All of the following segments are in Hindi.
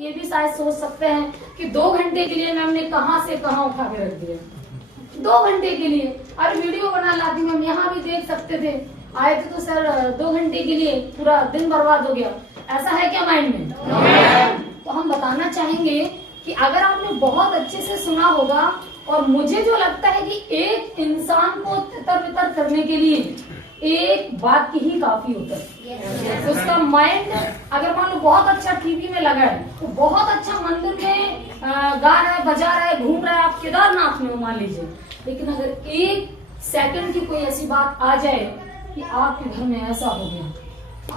ये भी शायद सोच सकते हैं कि 2 घंटे के लिए मैम ने कहाँ से कहाँ उठा के रख दिया। 2 घंटे के लिए, अरे वीडियो बना लाती मैम, यहाँ भी देख सकते थे, आए थे तो सर 2 घंटे के लिए पूरा दिन बर्बाद हो गया। ऐसा है क्या माइंड में? तो हम बताना चाहेंगे कि अगर आपने बहुत अच्छे से सुना होगा, और मुझे जो लगता है कि एक इंसान को तितर बितर करने के लिए एक बात की ही काफी होता है। तो उसका माइंड अगर मान लो बहुत अच्छा टीवी में लगा है, तो बहुत अच्छा मंदिर में गा रहा है, बजा रहा है, घूम रहा है, आप केदारनाथ में मान लीजिए, लेकिन अगर 1 सेकंड की कोई ऐसी बात आ जाए कि आपके घर में ऐसा हो गया,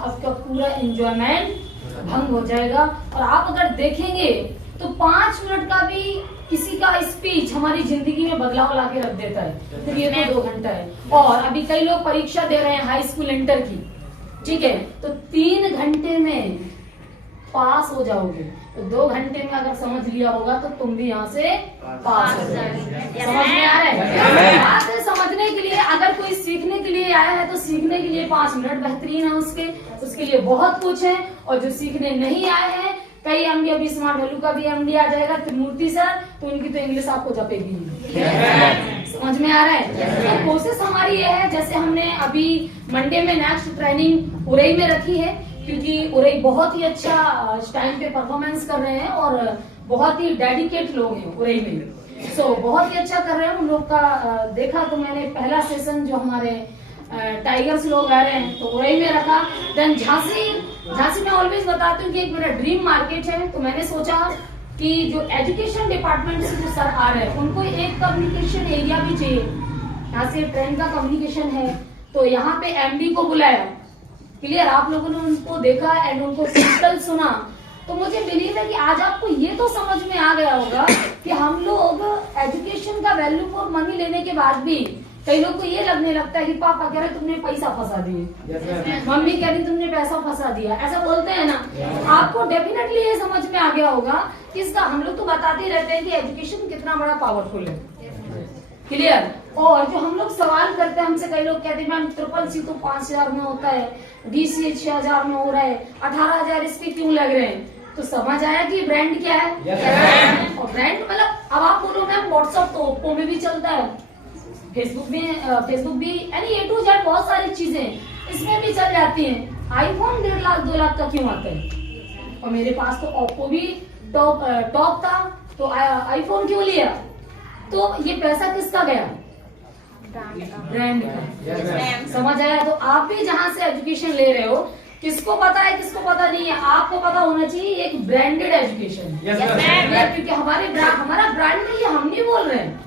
आपका पूरा एंजॉयमेंट भंग हो जाएगा। और आप अगर देखेंगे तो 5 मिनट का भी किसी का स्पीच हमारी जिंदगी में बदलाव लाके रख देता है। फिर ये तो 2 घंटा है। और अभी कई लोग परीक्षा दे रहे हैं हाई स्कूल इंटर की, ठीक है, तो 3 घंटे में पास हो जाओगे। तो 2 घंटे में अगर समझ लिया होगा तो तुम भी यहाँ से पास हो जाओगे। समझ में आ रहा है? यहाँ से समझने के लिए, अगर कोई सीखने के लिए आया है तो सीखने के लिए 5 मिनट बेहतरीन है उसके लिए बहुत कुछ है। और जो सीखने नहीं आए हैं, कई एमडी, अभी स्मार्ट वैल्यू का भी एमडी आ जाएगा त्रिमूर्ति सर, तो उनकी तो इंग्लिश आपको जपेगी। समझ में आ रहा है? तो कोशिश हमारी ये है, जैसे हमने अभी मंडे में नेक्स्ट ट्रेनिंग उरई में रखी है, क्योंकि उरई बहुत ही अच्छा टाइम पे परफॉर्मेंस कर रहे हैं और बहुत ही डेडिकेट लोग हैं उरई में। सो बहुत ही अच्छा कर रहे हैं उन लोग का। देखा तो मैंने पहला सेशन जो हमारे टाइगर्स लोग आ रहे हैं तो उरई में रखा। देन झांसी में ऑलवेज बताती हूँ कि एक मेरा ड्रीम मार्केट है, तो मैंने सोचा कि जो एजुकेशन डिपार्टमेंट से जो सर आ रहे हैं उनको एक कम्युनिकेशन एरिया भी चाहिए। यहाँ से ट्रेन का कम्युनिकेशन है, तो यहाँ पे एमडी को बुलाया। क्लियर? आप लोगों ने उनको देखा एंड उनको सिंपल सुना, तो मुझे बिलीव है कि आज आपको ये तो समझ में आ गया होगा कि हम लोग एजुकेशन का वैल्यू फॉर मनी लेने के बाद भी कई लोग को ये लगने लगता है कि पापा कह रहे तुमने पैसा फंसा दिए, मम्मी कह रही तुमने पैसा फंसा दिया, ऐसा बोलते हैं ना। आपको डेफिनेटली ये समझ में आ गया होगा कि इसका, हम लोग तो बताते रहते हैं कि एजुकेशन कितना बड़ा पावरफुल है। क्लियर? और जो हम लोग सवाल करते हैं, हमसे कई लोग कहते हैं मैम CCC तो 5000 में होता है, DCA 6000 में हो रहा है, 18000 इसके क्यों लग रहे हैं? तो समझ आया कि ब्रांड क्या है। और ब्रांड मतलब, अब आप बोलो मैम व्हाट्सएप तो ओप्पो में भी चलता है, फेसबुक भी, यानी A to Z बहुत सारी चीजें इसमें भी चल जाती हैं। आईफोन 1.5 लाख 2 लाख का क्यों आता है? और मेरे पास तो ओप्पो भी टॉप था, तो आईफोन क्यों लिया? तो ये पैसा किसका गया? ब्रांड का। समझ आया? तो आप भी जहाँ से एजुकेशन ले रहे हो, किसको पता है किसको पता नहीं है, आपको पता होना चाहिए एक ब्रांडेड एजुकेशन। क्योंकि हमारा ब्रांड नहीं है, हम नहीं बोल रहे हैं,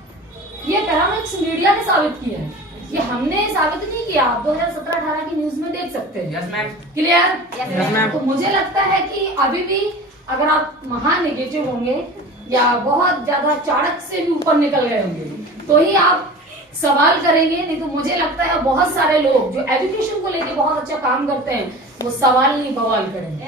ये पैरामिक्स मीडिया ने साबित किया है, ये हमने साबित नहीं किया। आप 2017-18 की न्यूज में देख सकते हैं। क्लियर? तो मुझे लगता है कि अभी भी अगर आप महान नेगेटिव होंगे या बहुत ज्यादा चाणक्य से भी ऊपर निकल गए होंगे, तो ही आप सवाल करेंगे। नहीं तो मुझे लगता है बहुत सारे loग जो एजुकेशन को लेके बहुत अच्छा काम करते हैं, वो सवाल नहीं बवाल करेंगे।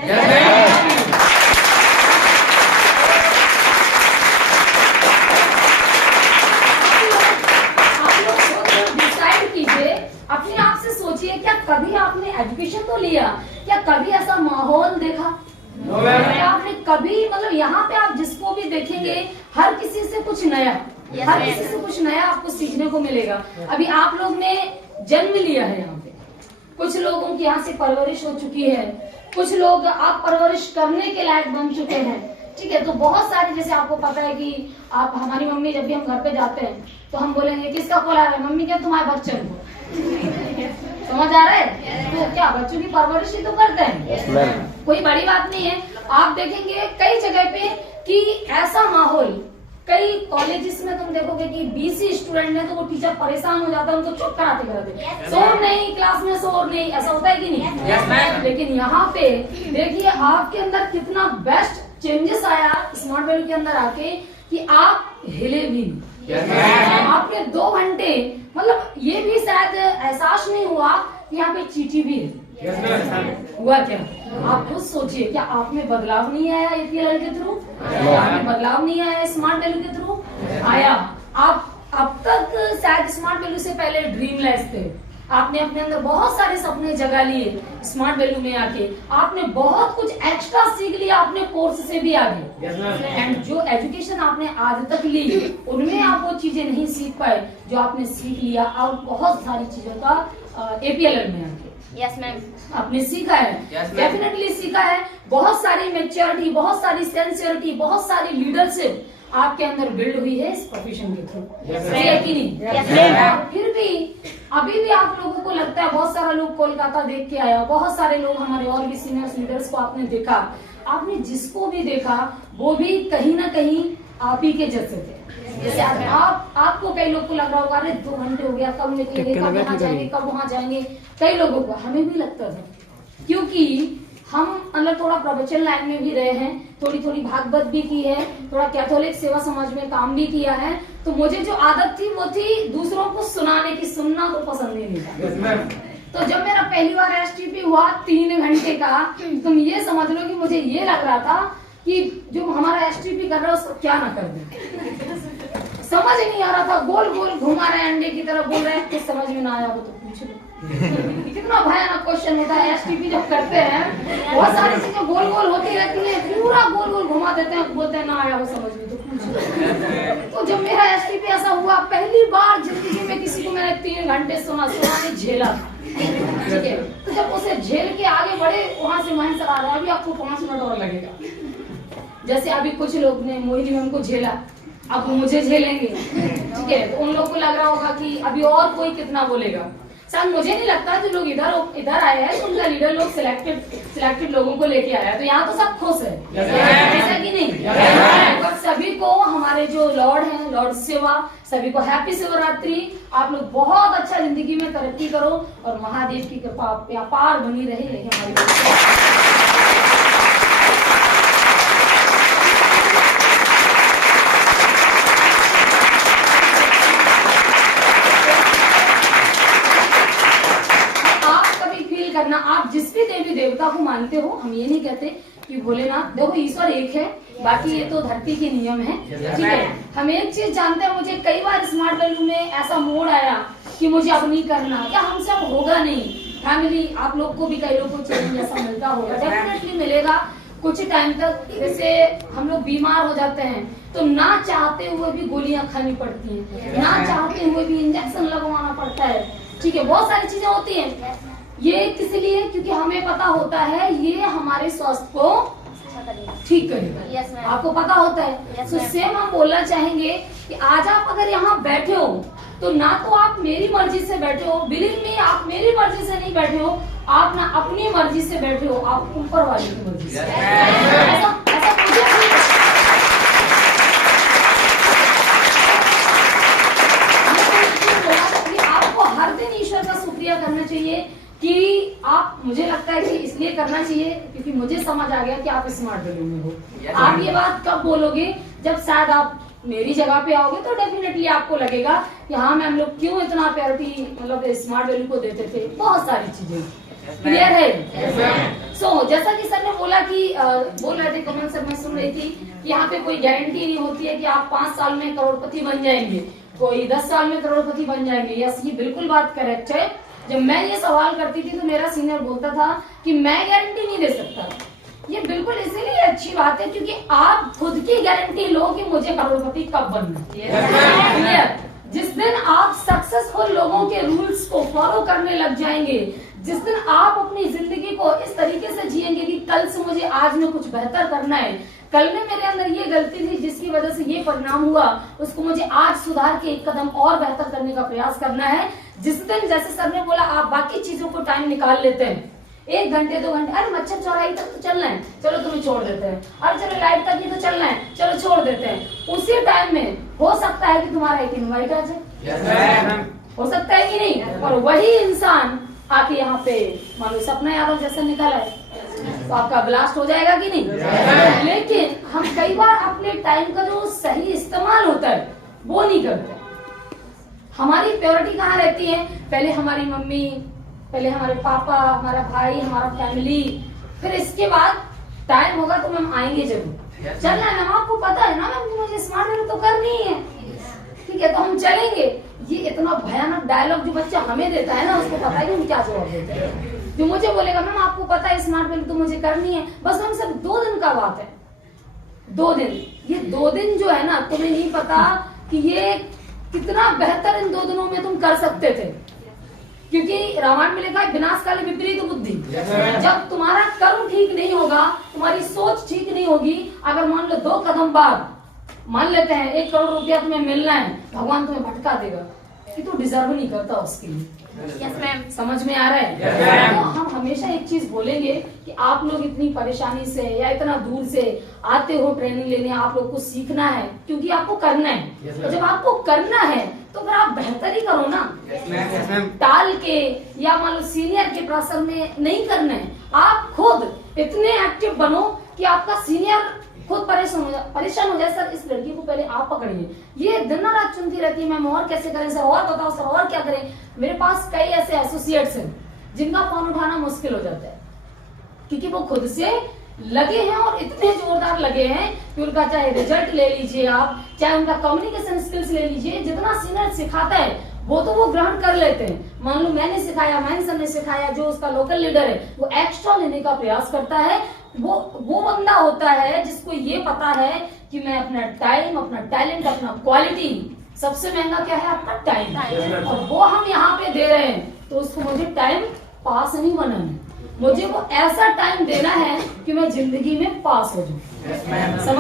अपने आप से सोचिए, क्या कभी आपने एजुकेशन तो लिया, क्या कभी ऐसा माहौल देखा? क्या आपने कभी, मतलब यहाँ पे आप जिसको भी देखेंगे, हर किसी से कुछ नया, हर किसी से कुछ नया आपको सीखने को मिलेगा। अभी आप लोग ने जन्म लिया है यहाँ पे, कुछ लोगों की यहाँ से परवरिश हो चुकी है, कुछ लोग आप परवरिश करने के लायक बन चुके हैं, ठीक है। तो बहुत सारे, जैसे आपको पता है कि आप, हमारी मम्मी, जब भी हम घर पे जाते हैं तो हम बोलेंगे किसका कॉल आ रहा है? मम्मी क्या तुम्हारे बच्चों को। समझ आ रहा है? तो क्या बच्चों की परवरिश ही तो करते हैं, कोई बड़ी बात नहीं है। आप देखेंगे कई जगह पे कि ऐसा माहौल, कई कॉलेजेस में तुम देखोगे कि BC स्टूडेंट है तो वो टीचर परेशान हो जाता है, उनको चुप कराते शोर नहीं, क्लास में शोर नहीं, ऐसा होता है कि नहीं? लेकिन यहाँ पे देखिए आपके अंदर कितना बेस्ट चेंजेस आया स्मार्ट वैल्यू के अंदर आके, कि आप हिले भी नहीं। आपने 2 घंटे, मतलब ये भी शायद एहसास नहीं हुआ कि यहाँ पे चीटी भी है। हुआ क्या? आप खुद सोचिए, क्या आप में बदलाव नहीं आया APLL के थ्रू? बदलाव नहीं आया स्मार्ट वैल्यू के थ्रू? आया। आप अब तक शायद स्मार्ट वैल्यू से पहले ड्रीमलेस थे, आपने अपने अंदर बहुत सारे सपने जगा लिए स्मार्ट वैल्यू में आके, आपने बहुत कुछ एक्स्ट्रा सीख लिया अपने कोर्स से भी आगे। एंड जो एजुकेशन आपने आज तक ली उनमें आप वो चीजें नहीं सीख पाए जो आपने सीख लिया और बहुत सारी चीजों का APLN में आके यस मैम आपने सीखा है। डेफिनेटली सीखा है। बहुत सारी मैच्योरिटी, बहुत सारी सिंसियरिटी, बहुत सारी लीडरशिप आपके अंदर बिल्ड हुई है इस प्रोफेशन के थ्रू, है कि नहीं? फिर भी अभी भी आप लोगों को लगता है, बहुत सारा लोग कोलकाता देख के आया, बहुत सारे लोग हमारे और भी सीनियर लीडर्स को आपने देखा, आपने जिसको भी देखा वो भी कहीं ना कहीं आप ही के जैसे थे। जैसे आपको कई लोग को लग रहा होगा अरे 2 घंटे हो गया, कब निकलेंगे, कब यहाँ जाएंगे, कब वहाँ जाएंगे। कई लोगों को, हमें भी लगता था, क्योंकि हम मतलब थोड़ा प्रवचन लाइन में भी रहे हैं, थोड़ी थोड़ी भागवत भी की है, थोड़ा कैथोलिक सेवा समाज में काम भी किया है, तो मुझे जो आदत थी वो थी दूसरों को सुनाने की। सुनना तो पसंद ही नहीं था। तो जब मेरा पहली बार STP हुआ 3 घंटे का, तुम ये समझ लो कि मुझे ये लग रहा था कि जो हमारा STP कर रहा है उसको क्या ना कर दे। समझ नहीं आ रहा था, गोल गोल घुमा रहे हैं, अंडे की तरह बोल रहे हैं, कुछ समझ में ना आया हो तो पूछ लो। कितना भयानक क्वेश्चन होता है। STP जब करते हैं बहुत सारी चीजें गोल गोल होती रहती है, पूरा गोल गोल घुमा देते हैं, बोलते हैं ना आया हो समझ में तो पूछ लो। तो जब मेरा STP ऐसा हुआ, पहली बार जिंदगी में किसी को मैंने 3 घंटे सुना ने झेला, ठीक है। तो जब उसे झेल के आगे बढ़े, वहां से माइंड आ रहा है अभी आपको 5 मिनट और लगेगा। जैसे अभी कुछ लोग ने मोहिनी मैम को झेला, अब वो मुझे झेलेंगे, ठीक है। तो उन लोगों को लग रहा होगा कि अभी और कोई कितना बोलेगा। सर मुझे नहीं लगता जो लोग इधर आए हैं उनका लीडर लोग सिलेक्टेड लोगों को लेके आया, तो यहाँ तो सब खुश है, ऐसा कि नहीं? और सभी को हमारे जो लॉर्ड हैं, लॉर्ड सेवा, सभी को हैप्पी शिवरात्रि। आप लोग बहुत अच्छा जिंदगी में तरक्की करो और महादेव की कृपा व्यापार बनी रहे, यही हमारी। करना, आप जिस भी देवी देवता को मानते हो, हम ये नहीं कहते कि भोलेनाथ, देखो ईश्वर एक है, बाकी ये तो धरती के नियम है, ठीक है। हम एक चीज जानते हैं, मुझे कई बार स्मार्ट वैल्यू में ऐसा मोड़ आया कि मुझे अब नहीं करना, या हमसे अब होगा नहीं। फैमिली, आप लोग को भी कई लोग को चैलेंज ऐसा मिलता होगा, डेफिनेटली मिलेगा कुछ टाइम तक। जैसे हम लोग बीमार हो जाते हैं तो ना चाहते हुए भी गोलियां खानी पड़ती हैं, ना चाहते हुए भी इंजेक्शन लगवाना पड़ता है, ठीक है। बहुत सारी चीजें होती हैं। ये किस लिए? क्योंकि हमें पता होता है ये हमारे स्वास्थ्य को ठीक करेगा। आपको पता होता है। तो सेम हम बोलना चाहेंगे कि आज आप अगर यहाँ बैठे हो तो ना तो आप मेरी मर्जी से बैठे हो, बिलीव मी, आप मेरी मर्जी से नहीं बैठे हो, आप ना अपनी मर्जी से बैठे हो, आप ऊपर वाले की मर्जी से। ऐसा आपको हर दिन ईश्वर का शुक्रिया करना चाहिए कि आप, मुझे लगता है कि इसलिए करना चाहिए क्योंकि मुझे समझ आ गया कि आप स्मार्ट वैल्यू में हो। आप ये बात कब बोलोगे? जब शायद आप मेरी जगह पे आओगे तो डेफिनेटली आपको लगेगा कि हाँ मैम लोग क्यों इतना प्रायोरिटी मतलब स्मार्ट वैल्यू को देते थे। बहुत सारी चीजें क्लियर है। सो जैसा कि सर ने बोला कि बोल रहे थे कमल सर, मैं सुन रही थी कि यहाँ पे कोई गारंटी नहीं होती है कि आप 5 साल में करोड़पति बन जाएंगे, कोई 10 साल में करोड़पति बन जाएंगे। यस, ये बिल्कुल बात करेक्ट है। जब मैं ये सवाल करती थी तो मेरा सीनियर बोलता था कि मैं गारंटी नहीं दे सकता। ये बिल्कुल इसीलिए अच्छी बात है क्योंकि आप खुद की गारंटी लो कि मुझे करोड़पति कब बनना है। जिस दिन आप सक्सेसफुल लोगों के रूल्स को फॉलो करने लग जाएंगे, जिस दिन आप अपनी जिंदगी को इस तरीके से जिएंगे कि कल से मुझे आज में कुछ बेहतर करना है, कल में मेरे अंदर ये गलती थी जिसकी वजह से ये परिणाम हुआ, उसको मुझे आज सुधार के एक कदम और बेहतर करने का प्रयास करना है। जिस दिन, जैसे सर ने बोला, आप बाकी चीजों को टाइम निकाल लेते हैं, 1 घंटे 2 घंटे, अरे मच्छर चौराही तक तो चलना है, चलो तुम्हें छोड़ देते हैं, अरे चलो लाइट तक ही तो चलना है, चलो छोड़ देते हैं। उसी टाइम में हो सकता है कि तुम्हारा एक इनवाइट आ जाए, हो सकता है कि नहीं, और वही इंसान आके यहाँ पे मान लो सपना यादव जैसा निकला है तो आपका ब्लास्ट हो जाएगा कि नहीं। लेकिन हम कई बार अपने टाइम का जो सही इस्तेमाल होता है वो नहीं करते। हमारी प्योरिटी कहाँ रहती है? पहले हमारी मम्मी, पहले हमारे पापा, हमारा भाई, हमारा फैमिली, फिर इसके बाद टाइम होगा तो हम आएंगे जरूर। चलना है ना, आपको पता है ना मैम, मुझे स्मार्ट वैल्यू तो करनी है, ठीक है, तो हम चलेंगे। ये इतना भयानक डायलॉग जो बच्चा हमें देता है ना, उसको पता है कि हम क्या जवाब देते हैं। जो मुझे बोलेगा मैम आपको पता है स्मार्ट बिल तो मुझे करनी है, बस हम सिर्फ 2 दिन का बात है, 2 दिन। ये 2 दिन जो है ना, तुम्हें नहीं पता कि ये कितना बेहतर इन 2 दिनों में तुम कर सकते थे, क्योंकि रामायण में लिखा है विनाश काले विपरीत बुद्धि। जब तुम्हारा कर्म ठीक नहीं होगा, तुम्हारी सोच ठीक नहीं होगी, अगर मान लो 2 कदम बाद मान लेते हैं 1 करोड़ रुपया तुम्हें मिलना है, भगवान तुम्हें भटका देगा कि तू डिजर्व नहीं करता उसके लिए। Yes ma'am. समझ में आ रहा है? तो हम हमेशा एक चीज बोलेंगे कि आप लोग इतनी परेशानी से या इतना दूर से आते हो ट्रेनिंग लेने, आप लोग को सीखना है क्योंकि आपको करना है। तो जब आपको करना है तो फिर आप बेहतर ही करो ना, टाल के या मान लो सीनियर के प्रेशर में नहीं करना है। आप खुद इतने एक्टिव बनो कि आपका सीनियर खुद परेशान हो जाए, सर इस लड़की को पहले आप पकड़िए, ये दिन रात चुनती रहती है मैम, और कैसे करें सर, और बताओ सर और क्या करें। मेरे पास कई ऐसे एसोसिएट्स हैं जिनका फोन उठाना मुश्किल हो जाता है, क्योंकि वो खुद से लगे हैं और इतने जोरदार लगे हैं कि उनका चाहे रिजल्ट ले लीजिए आप, चाहे उनका कम्युनिकेशन स्किल्स ले लीजिए, जितना सीनियर सिखाता है वो तो वो ग्रहण कर लेते हैं। मान लो मैंने सिखाया, मैन सर ने सिखाया, जो उसका लोकल लीडर है वो एक्स्ट्रा लेने का प्रयास करता है। वो बंदा होता है जिसको ये पता है कि मैं अपना टाइम, अपना टैलेंट, अपना क्वालिटी, सबसे महंगा क्या है आपका टाइम, और वो हम यहाँ पे दे रहे हैं, तो उसको मुझे टाइम पास नहीं बनाना है, मुझे वो ऐसा टाइम देना है कि मैं जिंदगी में पास हो जाऊं।